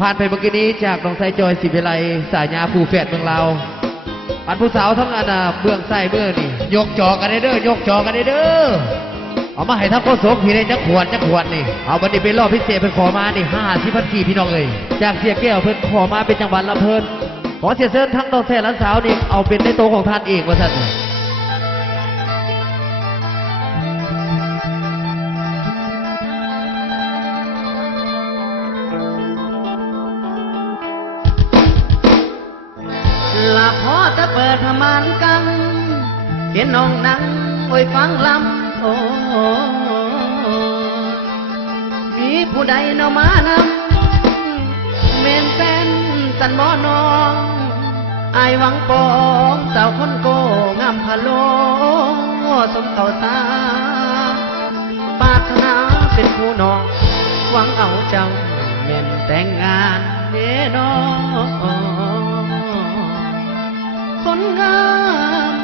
ผ่านไปเมื่อกี้นี้จากน้องไซจอยศิวิไลสายญาผู้แฝดเมืองเราอันผู้สาวทั้งอันเบื้องไส้เบื้องนี่ยกจอกันได้เด้อยกจอกันได้เด้อเอามาให้ทั้งโคศกพี่เลยจักขวดนี่เอาวันนี้เป็นรอบพิเศษเป็นขอมานี่50,000กีพี่น้องเลยจากเสียแก้วเพิ่นขอมาเป็นจังหวัดละเพิ่นขอเสียเชิญทั้งน้องแท้และสาวนี่เอาเป็นในโตของท่านเองว่าท่านละพอจะเปิดพมานกังเห็นน้องนั่งโอยฟังลำโอ้มีผู้ใดเนามานำเมนแฟนสันบ่น้องอายหวังปองสาวคนโกงามพะโลสมเขาตาปรารถนาเป็นผู้น้องหวังเอาเจ้าเมนแต่งงานเด้น้องคนงาม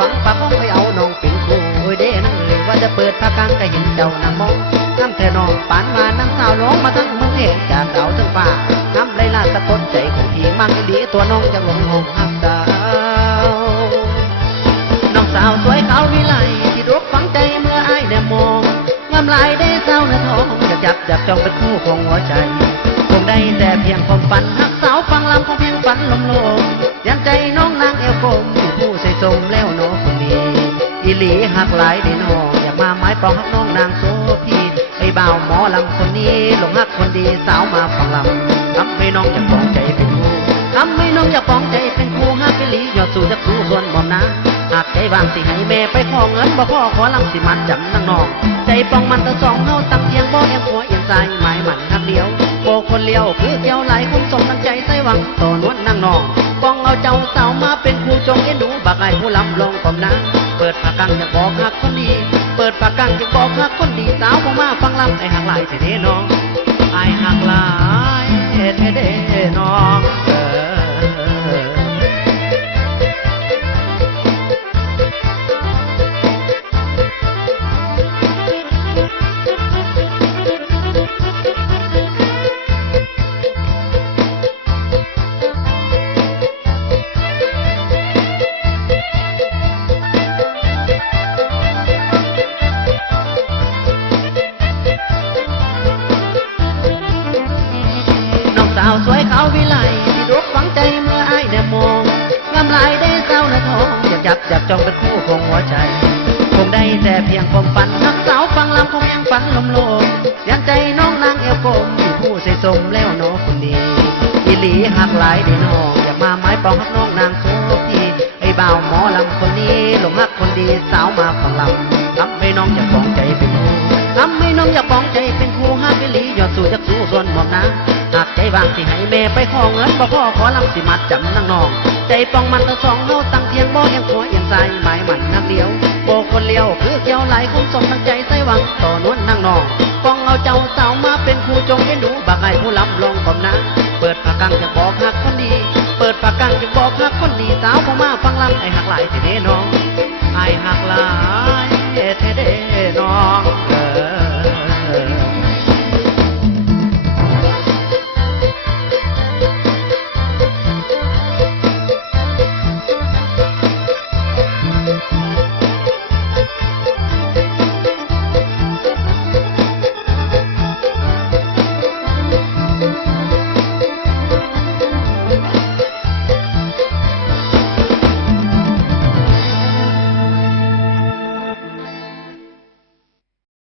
หวังปากของไปเอาน้องเป็นครูโอ้ยเด้นั่งเลยว่าจะเปิดพากังก็เห็นเจ้านั่งมองน้ำแต่น้องปานว่านั่งสาวร้องมาทั้งเมืองเอกจากดาวถึงฟ้าน้ำไหลลาดสะกดใจของพี่มันดีตัวน้องจะหลงหงหักสาวน้องสาวสวยขาววิไลที่รกฝังใจเมื่ออ้ายได้มองงามลายได้เศร้าในท้องจะจับจ้องเป็นคู่ของหัวใจคงได้แต่เพียงความฝันหักสาวฟังลำของเพียงฝันลมยันใจน้องนางเอวกลมผู้ใส่สมแล้วน้องคนนี้อีหลีหักหลายได้น้องอยากมาไม้ปองหักน้องนางโซพีไอ้บ่าวหมอลำคนนี้หลงหักคนดีสาวมาฟังลำทำให้น้องอยากปองใจเป็นคู่ทำให้น้องอยากปองใจเป็นคู่หักอีหลียอดสู่จากสู่ส่วนบ่มนะหากใจวางสิให้แม่ไปขอเงินบ่พ่อขอลำสิมันจำนางน้องใจปองมันตะสองเฮาตั้งเทียงบ่เอียงหัวเอียงใจหมายมันหักเดียวโบคนเลี้ยวคือเกี่ยวไหลคุ้มสมน้ำใจใส่หวังต่อนวลนางน้องปองเอาเจ้าสาวมาเป็นคู่จงเอ็นดูบักไอ้ผู้ลำลงกอมนะเปิดปากกังอยากบอกหักคนดีเปิดปากกังอยากบอกหักคนดีสาวผมมาฟังลำไอ้หักหลายเสด็จน้องไอ้หักหลายเสด็จน้องสาวสวยขาววิไลที่รกฝังใจเมื่ออ้ายได้มองงามลายได้เศร้าในท้องอยากจับจ้องเป็นคู่ของหัวใจคงได้แต่เพียงความฝันนักสาวฟังลำคงยังฝันลมยันใจน้องนางเอวกลมผู้ใส่สมแล้วน้องคนนี้อีหลีหักหลายได้น้องอยากมาไม้ปองหักน้องนางโซพีไอ้บ่าวหมอลำคนนี้หลงหักคนดีสาวมาฟังลำทำให้น้องอยากปองใจเป็นคู่ทำให้น้องอยากปองใจเป็นคู่หักอีหลียอดสู่จากสู่ส่วนบ่มนะหากใจวางสิให้แม่ไปขอเงินบ่พ่อขอลำสิมัดจำนางน้องใจปองมันตะสองเฮาตั้งเทียงบ่เอียงหัวเอียงใจหมายมันนักเดียวโบคนเลี้ยวคือเกี่ยวไหลคุ้มสมทั้งใจใส่หวังต่อนวลนางน้องปองเอาเจ้าสาวมาเป็นคู่จงเอ็นดูบักไอ้ผู้ลำลงกอมนะเปิดปากกังจะบอกหักคนดีเปิดปากกังจะบอกหักคนดีสาวผมมาฟังลำไอ้หักหลายเสด็จน้องไอ้หักหลายเสด็จน้อง